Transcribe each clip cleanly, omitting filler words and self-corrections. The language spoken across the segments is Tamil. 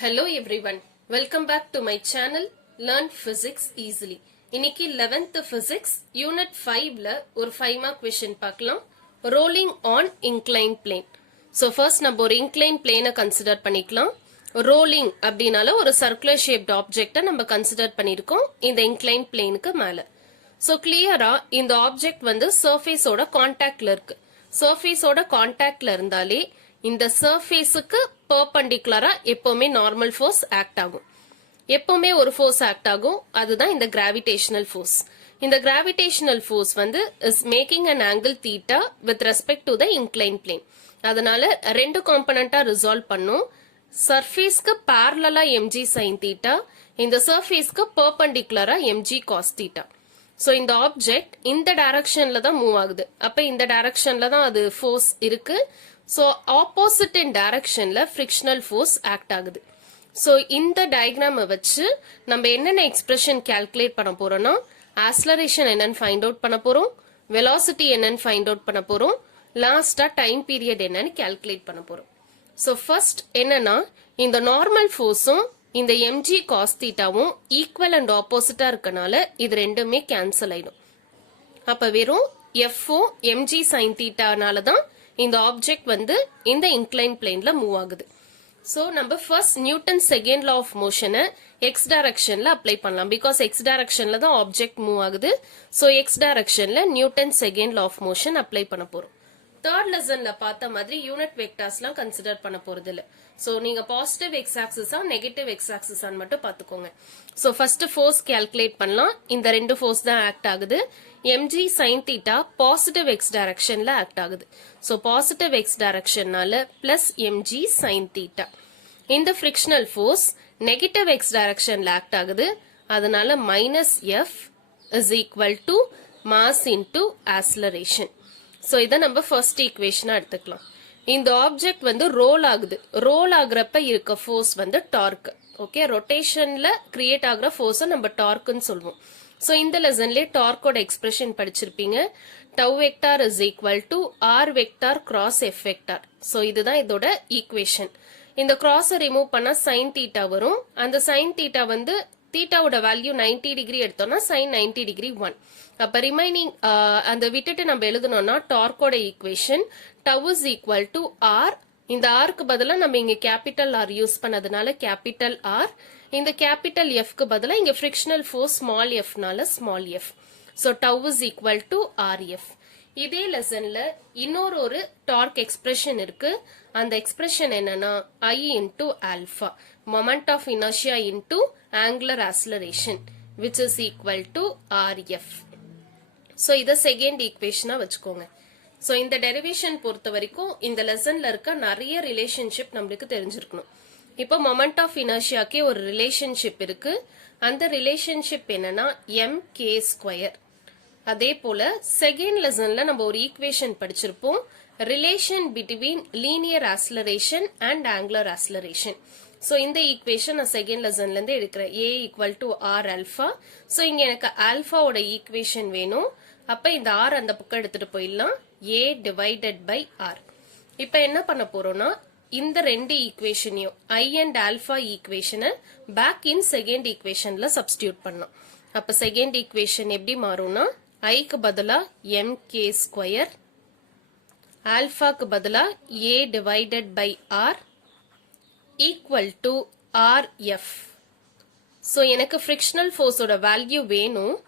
Hello everyone, welcome back to my channel Learn Physics Easily. இன்னைக்கு 11th Physics Unit 5ல ஒரு 5 mark question பார்க்கலாம். Rolling on inclined plane. So first நம்ம ஒரு inclined plane consider பண்ணிக்கலாம். Rolling அப்படினால ஒரு circular shaped object நம்ம consider பண்ணிருக்கோம் இந்த inclined planeக்கு மேல. So clear-ஆ இந்த object வந்து surface ஓட contactல இருக்கு. Surface ஓட contactல இருந்தாலே இந்த surfaceக்கு perpendicular-ஆ எப்பவுமே normal force act ஆகும். எப்பவுமே ஒரு force act ஆகும். அதுதான் இந்த gravitational force. இந்த gravitational force வந்து is making an angle theta with respect to the inclined plane. அதனால ரெண்டு component-ஆ resolve பண்ணும். Surface-க்கு parallel-ஆ mg sin theta, இந்த surface-க்கு perpendicular-ஆ mg cos theta. So இந்த object இந்த direction-ல தான் move ஆகுது. அப்ப இந்த direction-ல தான் அது force இருக்கு. So opposite in direction-ல frictional force act ஆகுது. So இந்த diagram வச்சு நம்ம என்னென்ன expression calculate பண்ண போறோம்னா acceleration என்னன்னு find out பண்ண போறோம், velocity என்னன்னு find out பண்ண போறோம், last-ஆ time period என்னன்னு calculate பண்ண போறோம். So first என்னன்னா இந்த normal force-உம் இந்த mg cos theta-வும் equal and opposite-ஆ இருக்கனால இது ரெண்டுமே cancel ஆயிடும். அப்ப வெறும் f-ம் mg sin theta-னால தான் இந்த ஆப்ஜெக்ட் வந்து இந்த inclined planeல மூவ் ஆகுது. So நம்ம first Newton second law of motion x directionல apply பண்ணலாம் because x directionல தான் ஆப்ஜெக்ட் மூவ் ஆகுது. So x directionல Newton second law of motion apply பண்ண போறோம். Third lessonல பார்த்த மாதிரி யூனிட் வெக்டார்ஸ்லாம் கன்சிடர் பண்ண போறது இல்ல. So நீங்க பாசிட்டிவ் x axis-ஆ நெகட்டிவ் x axis-ஆன்னு மட்டும் பாத்துக்கோங்க. So first force calculate பண்ணலாம். இந்த ரெண்டு force தான் act ஆகுது. mg sin theta positive x directionல act ஆகுது. So positive x directionனால plus mg sin theta. இந்த frictional force negative x directionல act ஆகுது. அதனால minus f is equal to mass into acceleration. So இத நம்ம first equation-ஆ எடுத்துக்கலாம். இந்த ஆப்ஜெக்ட் வந்து ரோல் ஆகுது. ரோல் ஆகுறப்ப இருக்க ஃபோர்ஸ் வந்து டார்க். ஓகே, ரொட்டேஷன்ல கிரியேட் ஆகுற ஃபோர்ஸை நம்ம டார்க்னு சொல்லுவோம். ஸோ இந்த லெசன்லேயே டார்க்கோட எக்ஸ்பிரஷன் படிச்சிருப்பீங்க. Tau vector is equal to r vector cross f vector. So இதுதான் இதோட ஈக்குவேஷன். இந்த கிராஸை ரிமூவ் பண்ணா சைன் தீட்டா வரும். அந்த சைன் தீட்டா வந்து தீட்டாவோட வேல்யூ 90 டிகிரி எடுத்தோம்னா சைன் 90 டிகிரி 1. அப்ப ரிமைனிங் அந்த விட்டுட்டு நம்ம எழுதணும்னா டார்க்கோட equation tau is equal to r. இந்த ஆருக்கு பதிலா நம்ம இங்க கேபிட்டல் ஆர் யூஸ் பண்ணதுனால கேபிட்டல் ஆர். இந்த கேபிட்டல் எஃப்க்கு பதிலா இங்க ஃபிரிக்ஷனல் ஃபோர்ஸ் ஸ்மால் எஃப்னால small f. So tau is equal to r f. இதே லெசன்ல இன்னொரு டார்க் எக்ஸ்பிரஷன் இருக்கு. அந்த எக்ஸ்பிரஷன் என்னன்னா I into alpha, moment of inertia into angular acceleration, which is equal to RF. So இத செகண்ட் ஈக்குவேஷனா வச்சுக்கோங்க. So இந்த டெரிவேஷன் பொறுத்த வரைக்கும் இந்த லெசன்ல இருக்க நிறைய ரிலேஷன்ஷிப் நம்மளுக்கு தெரிஞ்சிருக்கணும். இப்போ மொமெண்ட் ஆஃப் இனர்ஷியாக்கே ஒரு ரிலேஷன்ஷிப் இருக்கு. அந்த ரிலேஷன்ஷிப் என்னன்னா mk². அதே போல செகண்ட் லெசன்ல நம்ம ஒரு ஈக்குவேஷன் படிச்சிருப்போம், relation between linear acceleration and angular acceleration. So இந்த ஈக்குவேஷன் நான் செகண்ட் லெசன்ல இருந்து எடுக்கிறேன். a equal to R alpha. So இங்க எனக்கு ஆல்ஃபாவோட ஈக்குவேஷன் வேணும். அப்ப இந்த ஆர் அந்த பக்கம் எடுத்துட்டு போயிடலாம். a divided by R. இப்ப என்ன பண்ண போறோம்னா இந்த ரெண்டு ஈக்குவேஷனையும் I அண்ட் ஆல்ஃபா ஈக்குவேஷனை பேக் இன் செகண்ட் ஈக்குவேஷன்ல சப்ஸ்டியூட் பண்ணலாம். அப்ப செகண்ட் ஈக்குவேஷன் எப்படி மாறும்னா ஐக்கு பதிலா mk², ஆல்ஃபாக்கு பதிலா a divided by R equal to RF. So எனக்கு ஃபிரிக்ஷனல் ஃபோர்ஸோட வேல்யூ வேணும்.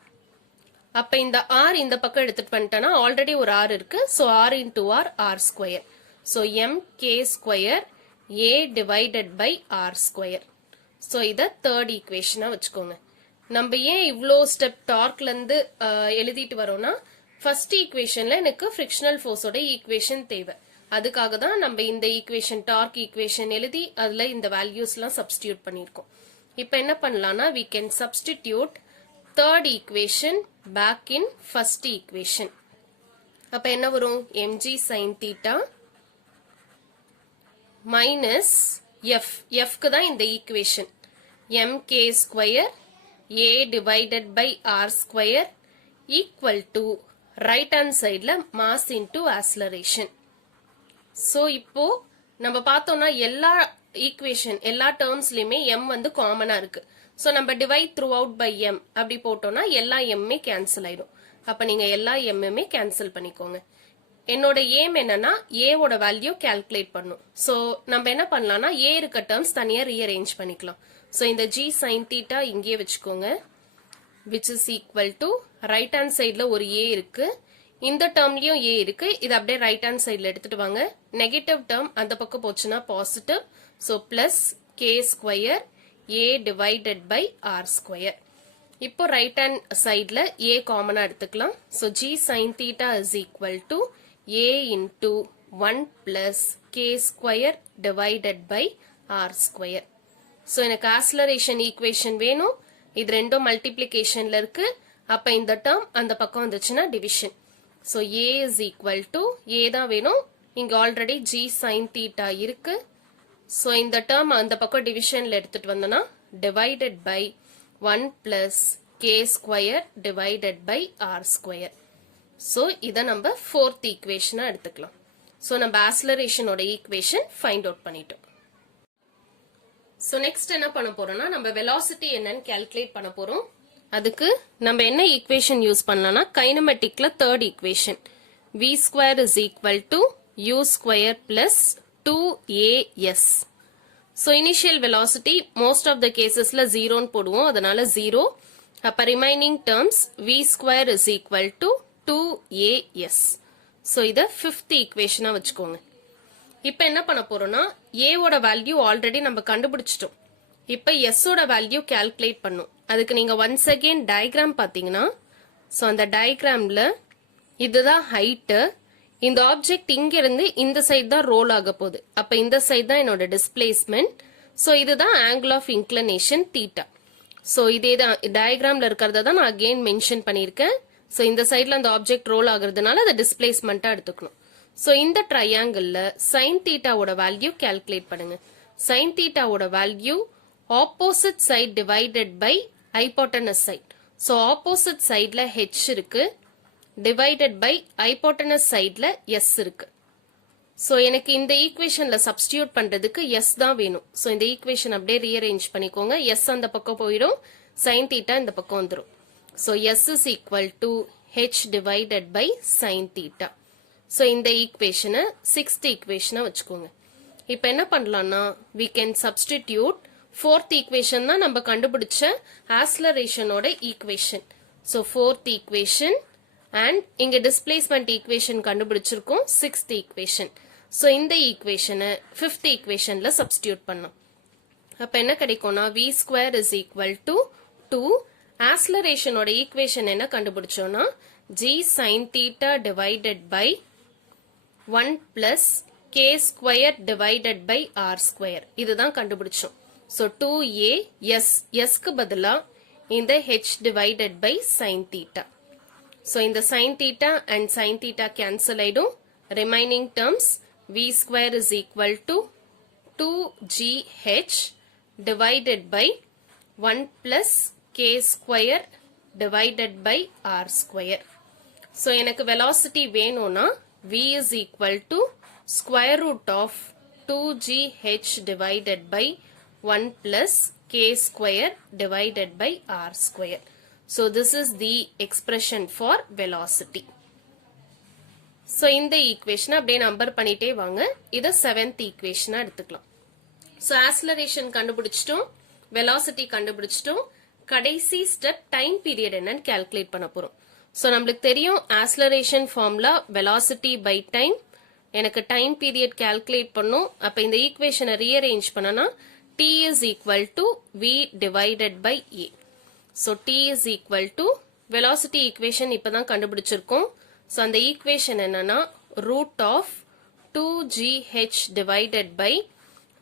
அப்ப இந்த ஆர் இந்த பக்கம் எடுத்துட்டு பண்ணிட்டேன்னா ஆல்ரெடி ஒரு ஆர் இருக்கு. So R into R r². So mk² a divided by r². So இதை தேர்ட் ஈக்குவேஷனா வச்சுக்கோங்க. நம்ம ஏன் இவ்வளோ ஸ்டெப் டார்க்ல இருந்து எழுதிட்டு வரோம்னா ஃபர்ஸ்ட் ஈக்குவேஷன்ல எனக்கு ஃபிரிக்ஷனல் ஃபோர்ஸோட ஈக்குவேஷன் தேவை. அதுக்காக தான் நம்ம இந்த ஈக்குவேஷன் டார்க் ஈக்குவேஷன் எழுதி அதுல இந்த வேல்யூஸ்லாம் சப்ஸ்டியூட் பண்ணியிருக்கோம். இப்போ என்ன பண்ணலாம்னா we can substitute third equation back in first equation. அப்ப என்ன வரும்? mg sin theta minus f. fக்கு தான் இந்த equation mk² a divided by r² equal to right hand sideல mass into acceleration. So இப்போ நம்ம பார்த்தோம்னா எல்லா ஈக்குவேஷன் எல்லா டேர்ம்ஸ்லயுமே m வந்து காமனா இருக்கு. சோ நம்ம divide throughout by m அப்படி போட்டோம்னா எல்லா m கேன்சல் ஆயிடும். அப்ப நீங்க எல்லா m கேன்சல் பண்ணிக்கோங்க. என்னோட ஏம் என்னன்னா a ஓட வேல்யூ கால்குலேட் பண்ணும். சோ நம்ம என்ன பண்ணலாம்னா a இருக்க டேர்ம்ஸ் தனியா ரீஅரேஞ்ச் பண்ணிக்கலாம். சோ இந்த g sin theta இங்கேயே வச்சுக்கோங்க, which is equal to right hand சைடுல ஒரு a இருக்கு, இந்த டேர்ம்லயும் a இருக்கு. இது அப்படியே ரைட் ஹேண்ட் சைடுல எடுத்துட்டு வாங்க. நெகட்டிவ் டேர்ம் அந்த பக்கம் போச்சுன்னா positive. So plus k square a divided by r square. இப்போ ரைட் ஹேண்ட் சைடுல a காமனா எடுத்துக்கலாம். So g sin theta is equal to a into 1 plus k square divided by r square. So எனக்கு ஆக்ஸலரேஷன் ஈக்குவேஷன் வேணும். இது ரெண்டும் மல்டிப்ளிகேஷன்ல இருக்கு. அப்ப இந்த டேர்ம் அந்த பக்கம் வந்துச்சுன்னா division. So a is equal to a தான் வேணும். இங்க ஆல்ரெடி g sin theta இருக்கு. So இந்த term அந்த பக்கம் டிவிஷன்ல எடுத்துட்டு வந்தோம்னா divided by 1 plus k square divided by r square. So இத நம்ம fourth equation எடுத்துக்கலாம். So நம்ம acceleration ஓட equation find out பண்ணிட்டோம். So next என்ன பண்ண போறோம்னா நம்ம velocity என்னன்னு calculate பண்ண போறோம். அதுக்கு நம்ம என்ன ஈக்குவேஷன் யூஸ் பண்ணலாம்னா கைனமெட்டிக்ல third equation v square is equal to u square plus 2as. So initial velocity most of the கேசஸ்ல ஜீரோன்னு போடுவோம், அதனால ஜீரோ. அப்ப remaining terms v square is equal to 2as. So இதை ஃபிஃப்த் ஈக்குவேஷனா வச்சுக்கோங்க. இப்ப என்ன பண்ண போறோம்னா a ஓட வேல்யூ ஆல்ரெடி நம்ம கண்டுபிடிச்சிட்டோம். இப்ப s ஓட வேல்யூ கால்குலேட் பண்ணும். அதுக்கு நீங்க ஒன்ஸ் அகெயின் டயக்ராம் பாத்தீங்கன்னா, சோ அந்த டயக்ராம்ல இதுதான் ஹைட். இந்த ஆப்ஜெக்ட் இங்க இருந்து இந்த சைடு தான் ரோல் ஆக போகுது. அப்ப இந்த சைடு தான் என்னோட டிஸ்பிளேஸ்மெண்ட். சோ இதுதான் angle of inclination theta. So இதே தான் டயக்ராம்ல இருக்கிறத தான் நான் அகெயின் மென்ஷன் பண்ணிருக்கேன். சோ இந்த சைடுல அந்த ஆப்ஜெக்ட் ரோல் ஆகுறதுனால அதை டிஸ்பிளேஸ்மெண்டா எடுத்துக்கணும். சோ இந்த ட்ரையாங்கிள்ல சைன் தீட்டாவோட வேல்யூ கால்குலேட் பண்ணுங்க. சைன் தீட்டாவோட value opposite side divided by hypotenuse side. So opposite sideல h இருக்கு, divided by hypotenuse sideல s இருக்கு. So எனக்கு இந்த ஈக்குவேஷன்ல சப்ஸ்டிடியூட் பண்றதுக்கு s தான் வேணும். So இந்த ஈக்குவேஷன் அப்படியே ரீஅரேஞ்ச் பண்ணிக்கோங்க. s அந்த பக்கம் போயிடும், sin theta இந்த பக்கம் வந்துரும். So s is equal to h divided by sin theta. So இந்த ஈக்குவேஷனை சிக்ஸ்த் ஈக்குவேஷனை வச்சுக்கோங்க. இப்போ என்ன பண்ணலாம்னா we can substitute fourth equation தான் நம்ம கண்டுபிடிச்ச ஆக்ஸலரேஷனோட equation. So fourth equation and இங்க displacement equation கண்டுபிடிச்சிருக்கோம் sixth equation. சோ இந்த ஈக்குவேஷனை fifth equationல substitute பண்ணோம். அப்ப என்ன கிடைக்கும்னா v square is equal to 2. ஆக்ஸலரேஷனோட equation என்ன கண்டுபிடிச்சோம்னா g sin theta divided by 1 plus k square divided by r square. இதுதான் கண்டுபிடிச்சோம். So 2a s க்கு பதிலா இந்த h divided by sin theta. So இந்த sin theta and sin theta cancel ஆயிடும். Remaining terms v square is equal to 2gh divided by 1 plus k square divided by r square. So எனக்கு velocity வேணும்னா v is equal to square root of 2gh divided by 1 plus k square divided by r square. So this is the expression for velocity. So இந்த equation அப்படியே நம்பர் பண்ணிட்டே வாங்க. இத 7th equation எடுத்துக்கலாம். So acceleration கண்டுபிடிச்சிட்டோம், velocity கண்டுபிடிச்சிட்டோம். கடைசி ஸ்டெப் டைம் பீரியட் என்னன்னு கால்குலேட் பண்ண போறோம். So நம்மளுக்கு தெரியும் acceleration formula velocity by time. எனக்கு டைம் பீரியட் கால்குலேட் பண்ணும். அப்ப இந்த ஈக்குவேஷனை ரீஅரேஞ்ச் பண்ணனா t is equal to v divided by a. So t is equal to velocity equation இப்பதான் கண்டுபிடிச்சிருக்கோம். So அந்த equation என்னன்னா root of 2gh divided by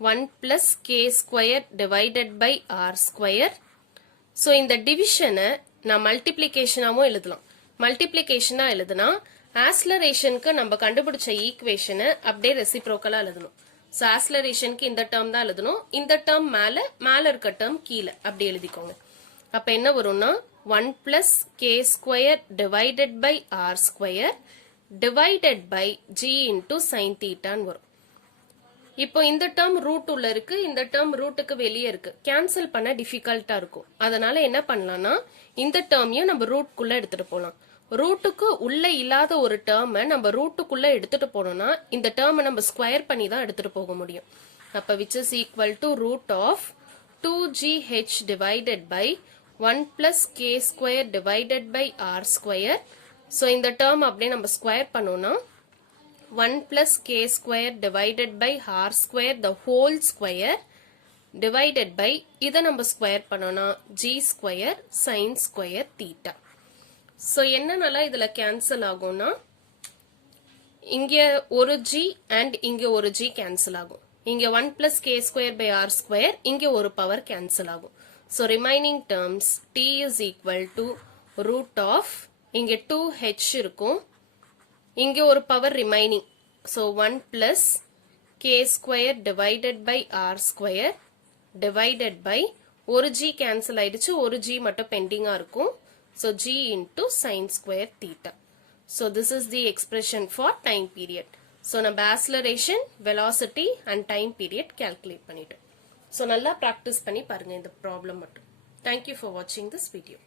1 plus k square divided by r square. So இந்த டிவிஷனை நான் மல்டிப்ளிகேஷனாவும் எழுதலாம். மல்டிப்ளிகேஷனா எழுதுனா ஆக்ஸலரேஷனுக்கு நம்ம கண்டுபிடிச்ச ஈக்குவேஷனை அப்படியே ரெசிப்ரோக்கலா எழுதணும். சோ ஆக்ஸலரேஷனுக்கு இந்த டேர்ம் தான் எழுதணும். இந்த டேர்ம் மேல இருக்க டேர்ம் கீழே அப்படி எழுதிக்கோங்க. அப்ப என்ன வரும்னா 1 plus k square divided by r square divided by g into sin theta வரும். இப்போ இந்த டேர்ம் ரூட் உள்ள இருக்கு, இந்த டேர்ம் ரூட்டுக்கு வெளியே இருக்கு. கேன்சல் பண்ண டிஃபிகல்ட்டா இருக்கும். அதனால என்ன பண்ணலாம்னா இந்த டேர்மையும் நம்ம ரூட்குள்ள எடுத்துட்டு போகலாம். ரூட்டுக்கு உள்ள இல்லாத ஒரு டேர்மை நம்ம ரூட்டுக்குள்ள எடுத்துட்டு போனோம்னா இந்த டேர்மை நம்ம ஸ்கொயர் பண்ணி தான் எடுத்துட்டு போக முடியும். அப்ப which is equal to root of 2gh divided by 1 plus k square divided by r square. So இந்த டேர்ம் அப்படியே நம்ம ஸ்கொயர் பண்ணோம்னா 1 plus k square divided by r square the whole square divided by இதை நம்ம ஸ்கொயர் பண்ணோம்னா g square sin square theta. So என்னன்னால இதுல கேன்சல் ஆகும்னா இங்க ஒரு g and இங்க ஒரு g கேன்சல் ஆகும். இங்க 1 plus k square by r square இங்க ஒரு பவர் கேன்சல் ஆகும். So remaining terms t is equal to root of இங்க 2h இருக்கும். இங்க ஒரு power remaining. So 1 plus k square divided by r square divided by ஒரு g cancel ஆயிடுச்சு, ஒரு g மட்டும் பெண்டிங்கா இருக்கும். So g into sin square theta. So this is the expression for time period. So நம்ம acceleration, velocity and time period calculate பண்ணிட்டோம். So நல்லா practice பண்ணி பாருங்க இந்த problem மட்டும். Thank you for watching this video.